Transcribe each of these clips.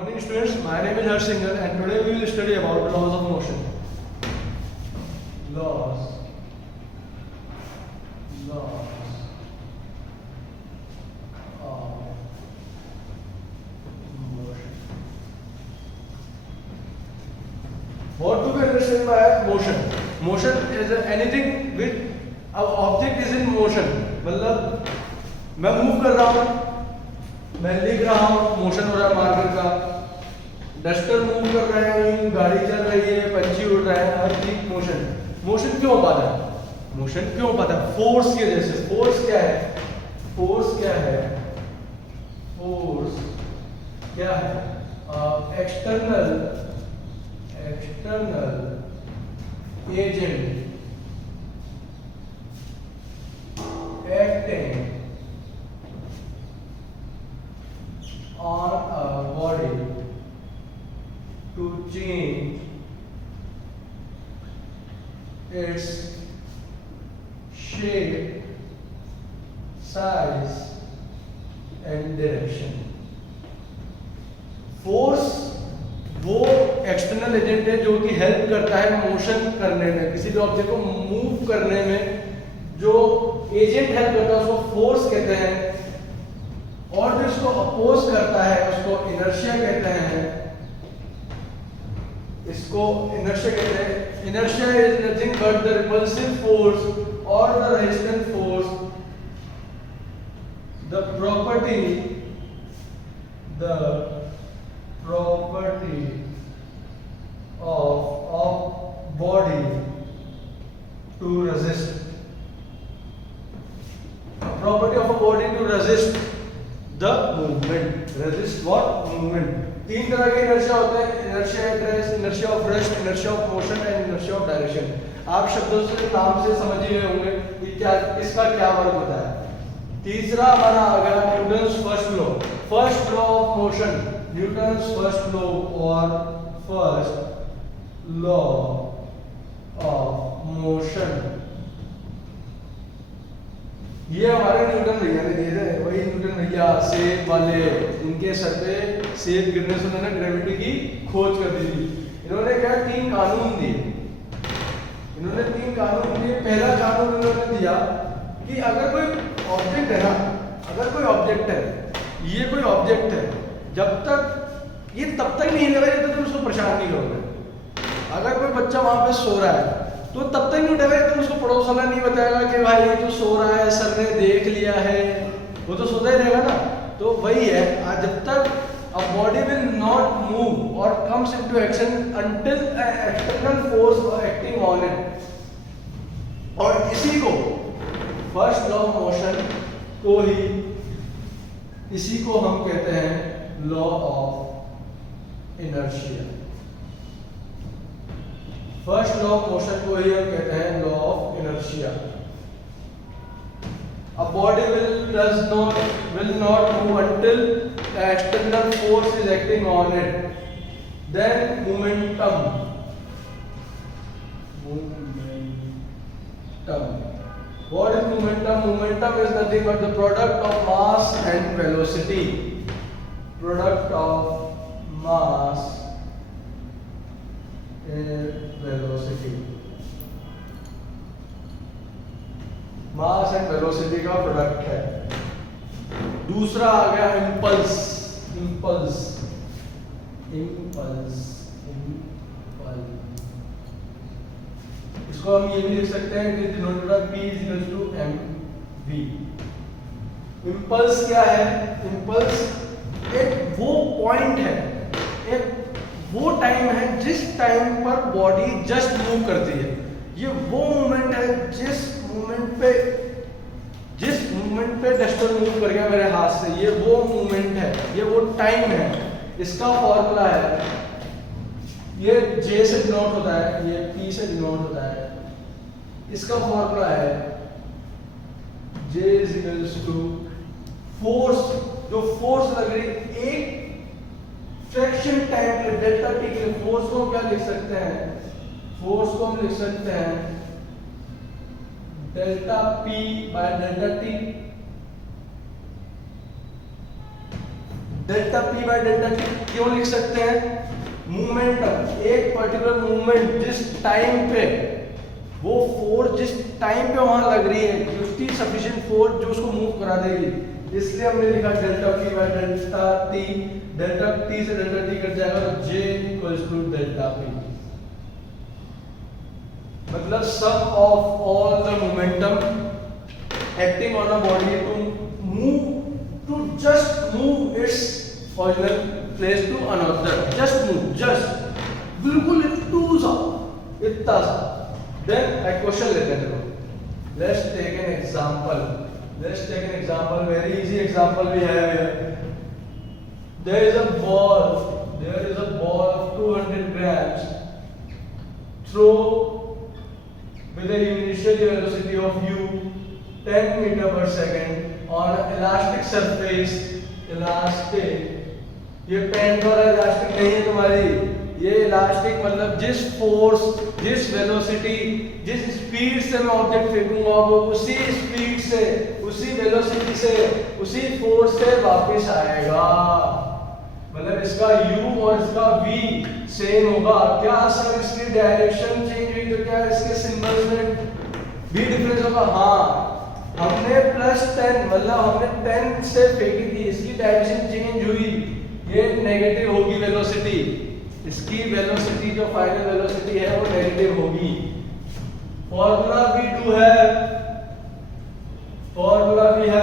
Morning students, my name is Harsh Singhal and today we will study about laws of motion. Laws of motion. What do we understand by motion? Motion is anything with an object is in motion. मतलब मैं move कर रहा हूँ, मैं लिख रहा हूँ, motion हो रहा है मार्कर का, डस्टर मूव कर रहे हैं, गाड़ी चल रही है, पंछी उड़ रहा है, हर चीज मोशन। मोशन क्यों हो पाता है? मोशन क्यों हो पाता है? फोर्स की वजह से। फोर्स क्या है? फोर्स क्या है? फोर्स क्या है? External agent acting on a body to change its shape, size and direction. Force वो एक्सटर्नल एजेंट है जो कि हेल्प करता है मोशन करने में, किसी भी ऑब्जेक्ट को मूव करने में जो एजेंट हेल्प करता है उसको फोर्स कहते हैं, और जो इसको अपोज करता है उसको इनर्शिया कहते हैं। इसको इनर्शिया कहते हैं। Inertia is nothing but the repulsive force और the resistant force, the property of body to resist. Property of a body to resist the movement. Resist what? Movement. तीन तरह के इनर्शिया होते हैं: inertia at rest, inertia of rest, inertia of motion and inertia of direction. आप शब्दों से, नाम से समझ ही गए होंगे कि क्या इसका क्या वर्क होता है। तीसरा हमारा आ गया Newton's first law. First law of motion, Newton's first law और फर्स्ट लॉ ऑफ मोशन। ये हमारे न्यूटन भैया ने दिए थे, वही न्यूटन भैया सेब वाले, इनके सर पे सेब गिरने से उन्होंने ग्रेविटी की खोज कर दी थी। इन्होंने क्या तीन कानून दिए। पहला कानून इन्होंने दिया कि अगर कोई ऑब्जेक्ट है ना, अगर कोई ऑब्जेक्ट है, ये कोई ऑब्जेक्ट है, जब तक ये तब तक नहीं हिलेगा जब तक तुम उसको परेशान नहीं करोगे। अगर कोई बच्चा वहां पे सो रहा है तो तब तक नहीं उठेगा तुम उसको पड़ोस वाला नहीं बताएगा कि भाई ये तो सो रहा है, सर ने देख लिया है, वो तो सोता ही रहेगा ना। तो वही है, जब तक a body will not move or comes into action until an external force acting on it, और इसी को फर्स्ट लॉ ऑफ मोशन को ही, इसी को हम कहते हैं law of inertia. First law of motion को ही हम कहते हैं law of inertia. A body will not move until the external force is acting on it. Then momentum. What is momentum? Momentum is nothing but the product of mass and velocity. Product of mass and velocity. Mass and velocity का product है। दूसरा आ गया impulse. इसको हम ये भी लिख सकते हैं कि denoted by P equals to mv। Impulse क्या है? इम्पल्स एक वो पॉइंट है, एक वो टाइम है जिस टाइम पर बॉडी जस्ट मूव करती है। ये वो मोमेंट है जिस मोमेंट पे डस्टर मूव कर गया मेरे हाथ से, ये वो मोमेंट है, ये वो टाइम है। इसका फॉर्मूला है, ये J से डिनोट होता है, ये P से डिनोट होता है। इसका फॉर्मूला है J is equals to force, जो फोर्स लग रही एक फ्रैक्शन टाइम के डेल्टा टी के फोर्स को क्या लिख सकते हैं? फोर्स को हम लिख सकते हैं delta P by delta T। Delta P by delta T क्यों लिख सकते हैं? मोमेंटम, एक पर्टिकुलर मूवमेंट जिस टाइम पे वो फोर्स जिस टाइम पे वहां लग रही है, उतनी सफिशिएंट फोर्स जो उसको मूव करा देगी, इसलिए हमने लिखा delta P by delta T. Delta T से डेल्टा टी कट जाएगा तो J equals to delta P, मतलब sum of all the momentum acting on a body to move, to just move its original place to another, just move, just बिल्कुल इतना सा। Then एक question लेते हैं चलो, let's take an example, very easy example we have here. There is a ball of 200 grams throw with an initial velocity of u 10 meter per second on an elastic surface, ये pen पर elastic नहीं है तुम्हारी, ये elastic मतलब जिस force, जिस velocity, जिस स्पीड से मैं ऑब्जेक्ट फेंकूंगा वो उसी स्पीड से, उसी वेलोसिटी से, उसी फोर्स से वापस आएगा। मतलब इसका u और इसका v सेम होगा। क्या सर इसकी डायरेक्शन चेंज हुई तो क्या इसके सिंबल्स में भी डिफरेंस होगा? हाँ, हमने +10 मतलब हमने 10 से फेंकी थी, इसकी डायरेक्शन चेंज हुई, ये नेगेटिव होगी वेलोसिटी, इसकी वेलोसिटी जो फाइनल वेलोसिटी है वो नेगेटिव होगी। फॉर्मूला भी है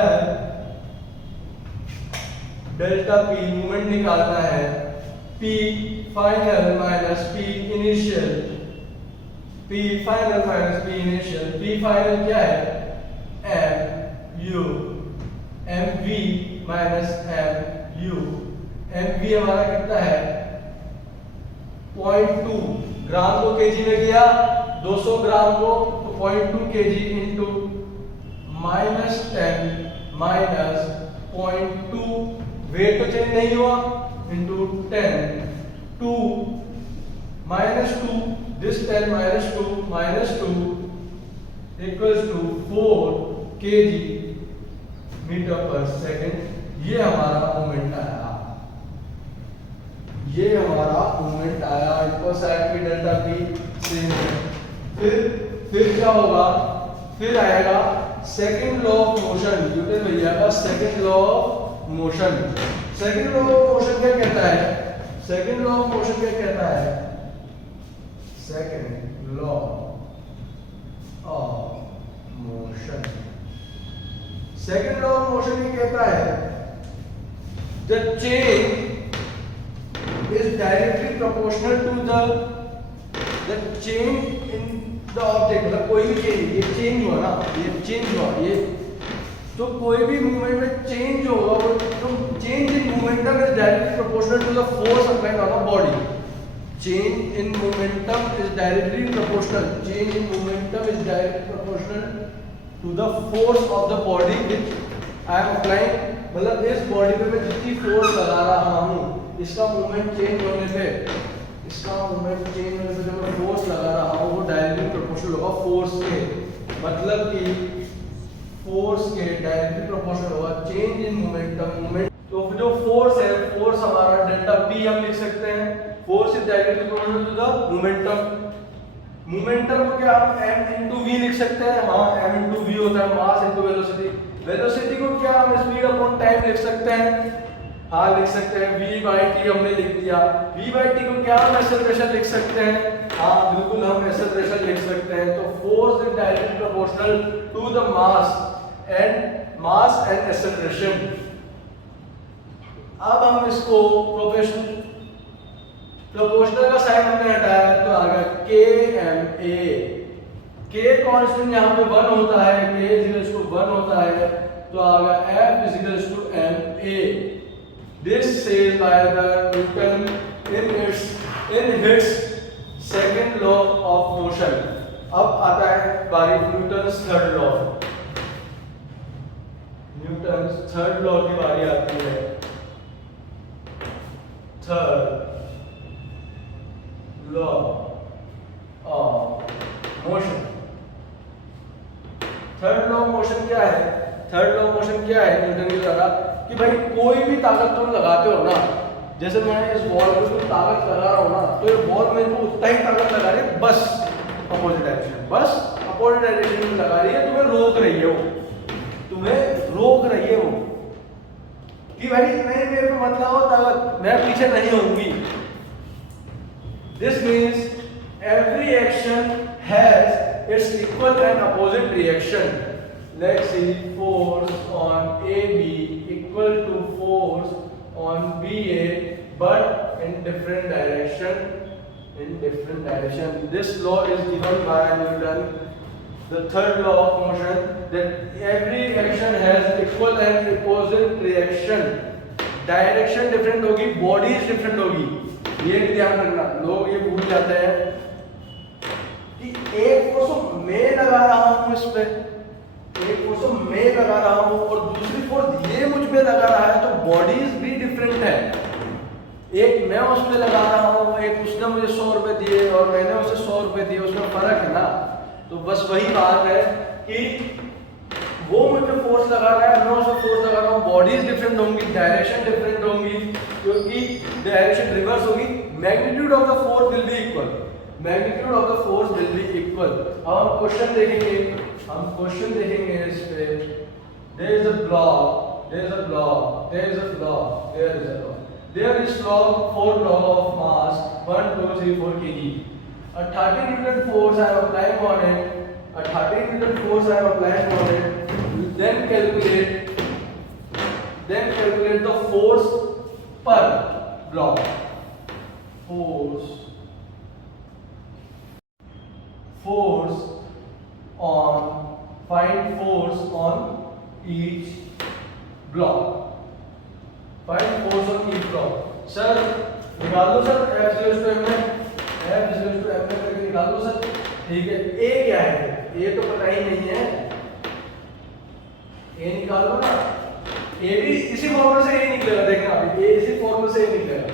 डेल्टा पी, मूवमेंट निकालना है, P final minus P initial, P final क्या है? mu, mv minus mu, mv हमारा कितना है? 0.2 ग्राम को केजी में किया, 200 ग्राम को तो 0.2 केजी इंटू -10 माइनस 0.2, वेट तो चेंज नहीं हुआ, into 10, 2 -2, this 10 -2 equals to 4 kg metre पर सेकंड। ये हमारा मूवमेंट आया, इक्वल साइड की डेल्टा पी सेम है। फिर क्या होगा? फिर आएगा second law of motion, Newton भैया का second law of motion. Second law of motion क्या कहता है? सेकंड लॉ ऑफ मोशन ये कहता है the change is directly proportional to the change in the object। मतलब कोई भी चेंज, ये चेंज हुआ ना, ये तो कोई भी मूवमेंट में चेंज होगा वो तो change in momentum is directly proportional to the force applied on a body. Change in momentum is directly proportional to the force of the body which I am applying. मतलब इस body पे मैं जितनी force लगा रहा हूँ, इसका movement change होने पे जो मैं फोर्स लगा रहा हूँ वो डायरेक्टली प्रोपोर्शनल होगा फोर्स के। मतलब कि फोर्स के डायरेक्टली प्रोपोर्शनल होगा चेंज इन मोमेंटम। तो जो फोर्स है, फोर्स हमारा डेल्टा पी हम लिख सकते हैं। Force is directly proportional to the momentum. Momentum को क्या हम m into v लिख सकते हैं? हाँ, m into v होता है मास into वेलोसिटी। वेलोसिटी को क्या हम स्पीड अपॉन टाइम लिख सकते हैं? हाँ, लिख सकते हैं v by t हमने लिख दिया। v by t को क्या हम एक्सेलरेशन लिख सकते हैं? हाँ, बिल्कुल हम एक्सेलरेशन लिख सकते हैं। तो force is directly proportional to the mass and acceleration. अब हम इसको प्रोपोर्शनल का साइन हमने हटाया तो आ गया kma। k कांस्टेंट यहाँ पे 1 होता है, k इक्वल्स टू 1 होता है, तो आ गया F equals to ma। This says by the Newton in his second law of motion। अब आता है बारी Newton's third law. Newton's third law की बारी आती है। Third law of motion. Third law of motion क्या है? थर्ड लॉ ऑफ मोशन क्या है न्यूटन के द्वारा? कि भाई कोई भी ताकत तुम लगाते हो ना, जैसे मैं इस बॉल पे कुछ ताकत लगा रहा हूँ ना, तो ये बॉल मेरे को उतना ही ताकत लगा रही है, बस अपोजिट डायरेक्शन, बस अपोजिट डायरेक्शन में लगा रही है, तुम्हें रोक रही है वो, तुम्हें रोक रही है वो कि भाई नहीं मेरे को मत लगाओ ताकत, मैं पीछे नहीं होंगी। This means every action has its equal and opposite reaction. Let's see, force on AB equal to force on BA, but in different direction. In different direction. This law is given by Newton, the third law of motion, that every action has equal and opposite reaction. Direction different होगी, bodies different होगी। ये भी ध्यान रखना, लोग ये भूल जाते हैं कि एक फोर्स मैं लगा रहा हूँ इस पे, एक फोर्स मैं लगा रहा हूं और दूसरी फोर्स ये मुझ पे लगा रहा है, तो बॉडीज भी डिफरेंट है। एक मैं उस पे लगा रहा हूं, एक उसने मुझे 100 रुपए दिए और मैंने उसे 100 रुपए दिए, उसमें फर्क है ना। तो बस वही बात है कि वो मुझ पे फोर्स लगा रहा है, मैं उस पे फोर्स लगा रहा हूं, बॉडीज डिफरेंट होंगी, डायरेक्शन डिफरेंट होंगी, क्योंकि डायरेक्शन रिवर्स होगी। Magnitude of the force will be equal, magnitude of the force will be equal. अब हम क्वेश्चन देखेंगे, हम क्वेश्चन देखेंगे इस पे। there is a block, there is a block, there is a block, there is a block, there is block 4 block of mass 1 2 3 4 kg. A 30 Newton force I am applying on it, a 30 Newton force I am applying on it. Then calculate the force per block. Find force on each block. Find force on each block. Sir निकाल दो sir, F equals to m में, F equals to m में करके निकाल दो sir. ठीक है, A क्या है? A तो पता ही नहीं है, A निकाल दो ना। A भी इसी फॉर्मूले से A निकलेगा, देखना अभी A इसी फॉर्मूले से A निकलेगा।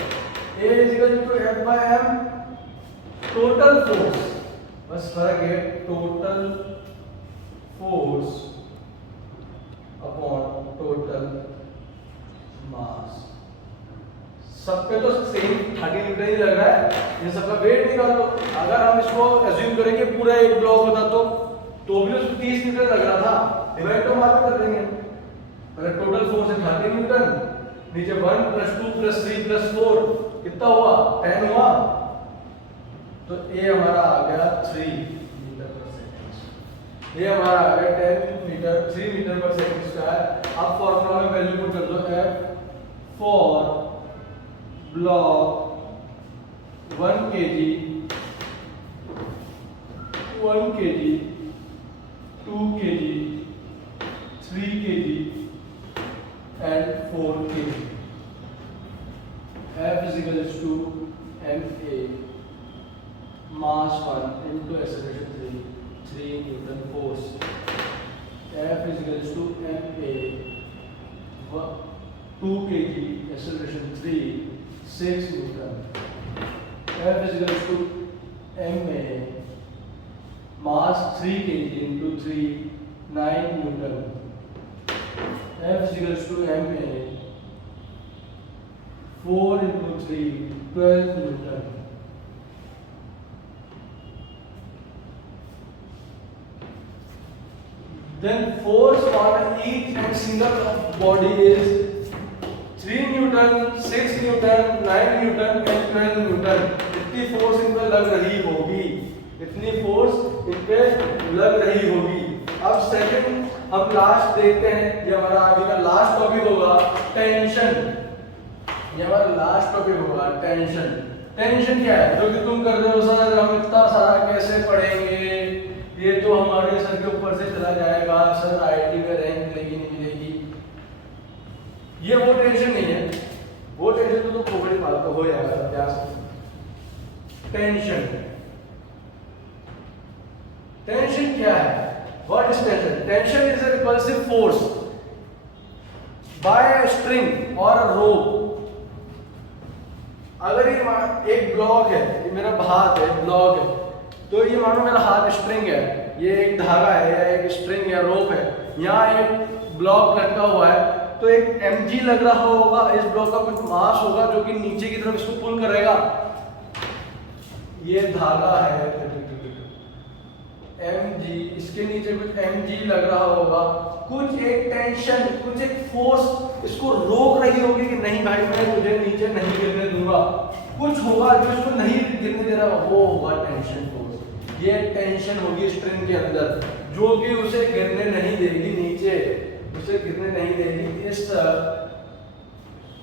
A is equal to F by m total force, बस फर्क है total force upon total mass. सब पे तो सेम 30 न्यूटन ही लग रहा है, इन सबका वेट निकाल लो। अगर हम इसको एज्यूम करेंगे पूरा एक ब्लॉक होता तो भी उसको 30 न्यूटन लग रहा था, डिवाइड तो बाद में कर देंगे। अगर टोटल फोर्स है 30 न्यूटन, नीचे 1 + 2 + 3 + 4 कितना हुआ? 10 हुआ। तो ए हमारा आ गया 3 मीटर पर सेकंड, ये हमारा आ गया 3 मीटर पर सेकंड स्क्वायर। अब फॉर्मूला में वैल्यू पुट कर दो, F for block 1 kg 2 kg 3 kg and 4 kg। F is equals to ma mass 1 into acceleration 3 Newton force। F is equals to ma 2 kg acceleration 3 6 Newton। F is equals to ma mass 3 kg into 3 9 Newton। F is equals to ma 4 into 3 12 Newton। Then force on each and single body is 3 Newton, 6 Newton, 9 Newton and 12 Newton। इतनी force in पर लग रही होगी, इतनी force in पे लग रही होगी। अब सेकंड हम लास्ट देखते हैं, ये हमारा अभी का लास्ट टॉपिक होगा टेंशन। ये हमारा लास्ट टॉपिक होगा टेंशन। टेंशन क्या है? जो कि तुम कर रहे हो सर, हम इतना सारा कैसे पढ़ेंगे, ये तो हमारे सर के ऊपर से चला जाएगा, सर आईआईटी में रैंक मिलेगी नहीं मिलेगी। ये वो टेंशन नहीं है, वो टेंशन तो कोविड पाल तो हो जाएगा अभ्यास। टेंशन, टेंशन क्या है? What is tension? Tension is a repulsive force by a string और अ रोप। अगर ये एक ब्लॉक है, ये मेरा हाथ है, ब्लॉक है, तो ये मानो मेरा हाथ स्ट्रिंग है, ये एक धागा है या एक स्ट्रिंग या रोप है, यहाँ एक ब्लॉक लटका हुआ है, तो एक mg लग रहा होगा, इस ब्लॉक का कुछ मास होगा जो कि नीचे की तरफ इसको पुल करेगा। ये धागा है mg, इसके नीचे कुछ mg लग रहा होगा, कुछ एक टेंशन, कुछ एक फोर्स इसको रोक रही होगी कि नहीं भाई मैं तुझे नीचे नहीं गिरने दूंगा। कुछ होगा जो इसको नहीं गिरने दे रहा, वो होगा टेंशन फोर्स। ये टेंशन होगी स्ट्रिंग के अंदर जो कि उसे गिरने नहीं देगी नीचे, उसे गिरने नहीं देगी। This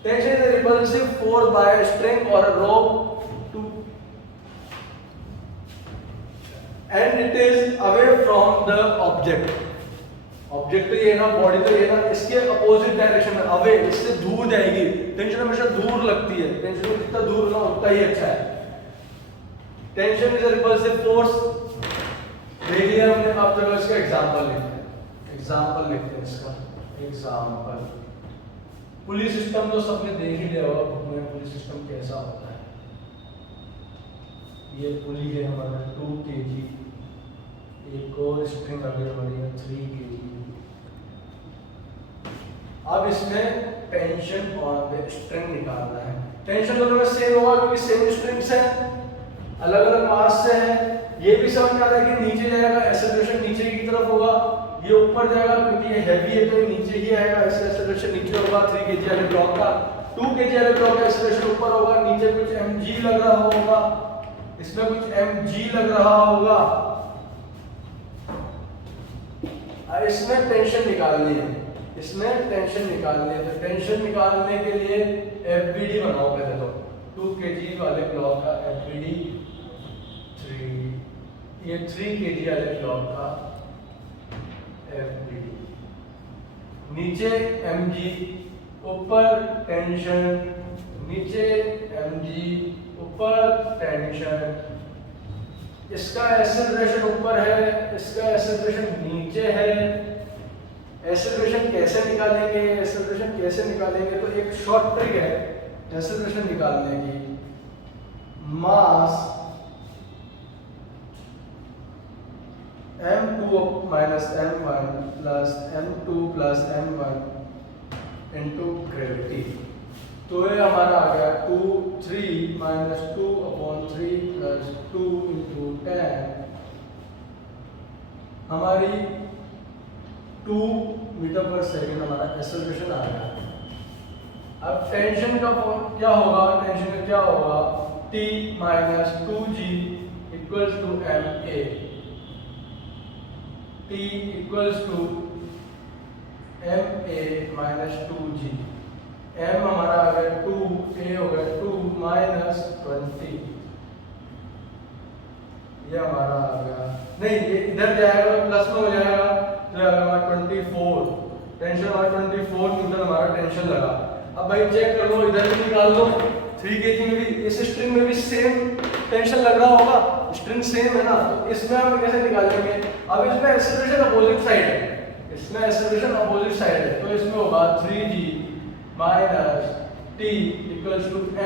tension is a repulsive force by a string और a rope to and it is away from the object. Object तो ये ना, बॉडी तो ये ना, इसके अपोजिट डायरेक्शन में अवे, इससे दूर जाएगी। टेंशन हमेशा दूर लगती है, टेंशन को जितना दूर ना उतना ही अच्छा है। Tension is a repulsive force. देखिए हमने, अब चलो इसका एग्जांपल लेते हैं, एग्जांपल लेते हैं इसका एग्जांपल। पुली सिस्टम तो सबने देख ही लिया होगा, बुक में पुली सिस्टम कैसा होता है। ये पुली है हमारा 2 kg, एक और स्ट्रिंग अभी हमारी है 3 kg। अब इसमें टेंशन और स्ट्रिंग निकालना है। टेंशन दोनों में सेम होगा क्योंकि सेम स्ट्रिंग्स है, अलग अलग मास से है। ये भी समझ में आ रहा है कि नीचे जाएगा, एक्सेलरेशन नीचे की तरफ होगा, ये ऊपर जाएगा क्योंकि ये हैवी है तो ये नीचे ही आएगा, इससे एक्सेलरेशन नीचे होगा। 3 kg वाले ब्लॉक का 2 kg वाले ब्लॉक का एक्सेलरेशन ऊपर होगा, नीचे कुछ mg लग रहा होगा, इसमें कुछ mg लग रहा होगा। इसमें टेंशन निकालनी है, इसमें टेंशन निकालनी है। तो टेंशन निकालने के लिए FBD बनाओ पहले तो। 2 kg वाले ब्लॉक का FBD 3, ये 3 kg वाले ब्लॉक का FBD, नीचे mg, ऊपर टेंशन, नीचे mg, ऊपर टेंशन। इसका एक्सेलरेशन ऊपर है, इसका एक्सेलरेशन नीचे है। एक्सेलरेशन कैसे निकालेंगे, एक्सेलरेशन कैसे निकालेंगे? तो एक शॉर्ट ट्रिक है एक्सेलरेशन निकालने की। मास m2 minus m1 plus m2 plus m1 into gravity. तो ये हमारा आ गया 3 माइनस 2/3 प्लस 2 इंटू 10, हमारी 2 मीटर पर सेकेंड हमारा एक्सेलरेशन आ गया। अब टेंशन का क्या होगा, टेंशन का क्या होगा, T minus 2g equals to ma, T equals to ma minus 2g। m हमारा आ गया 2, a हो गया 2 माइनस 20, ये हमारा आ गया, नहीं ये इधर जाएगा प्लस में हो जाएगा, तो हमारा 24, टेंशन हमारा 24 न्यूटन हमारा टेंशन लगा। अब भाई चेक कर लो, इधर भी निकाल लो, 3 kg में भी, इस स्ट्रिंग में भी सेम टेंशन लग रहा होगा, स्ट्रिंग सेम है ना, तो इसमें हम कैसे निकालेंगे? अब इसमें एक्सेलरेशन अपोजिट साइड है, इसमें एक्सेलरेशन अपोजिट साइड है, तो इसमें होगा 3g minus t equals to ma,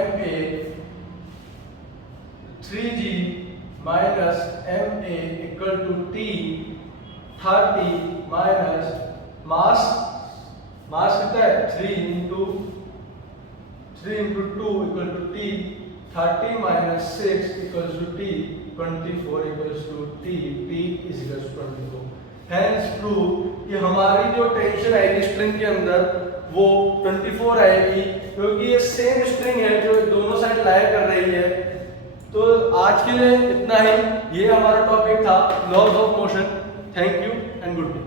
3g minus ma equal to t, 30 minus mass, mass कितना है 3 into 2 equal to t, 30 minus 6 equals to t, 24 equals to t, t is equals to 24। Hence prove कि हमारी जो tension आएगी string के अंदर वो 24 आएगी, क्योंकि ये सेम स्ट्रिंग है जो दोनों साइड लाया कर रही है। तो आज के लिए इतना ही, ये हमारा टॉपिक था laws of motion. Thank you and good day.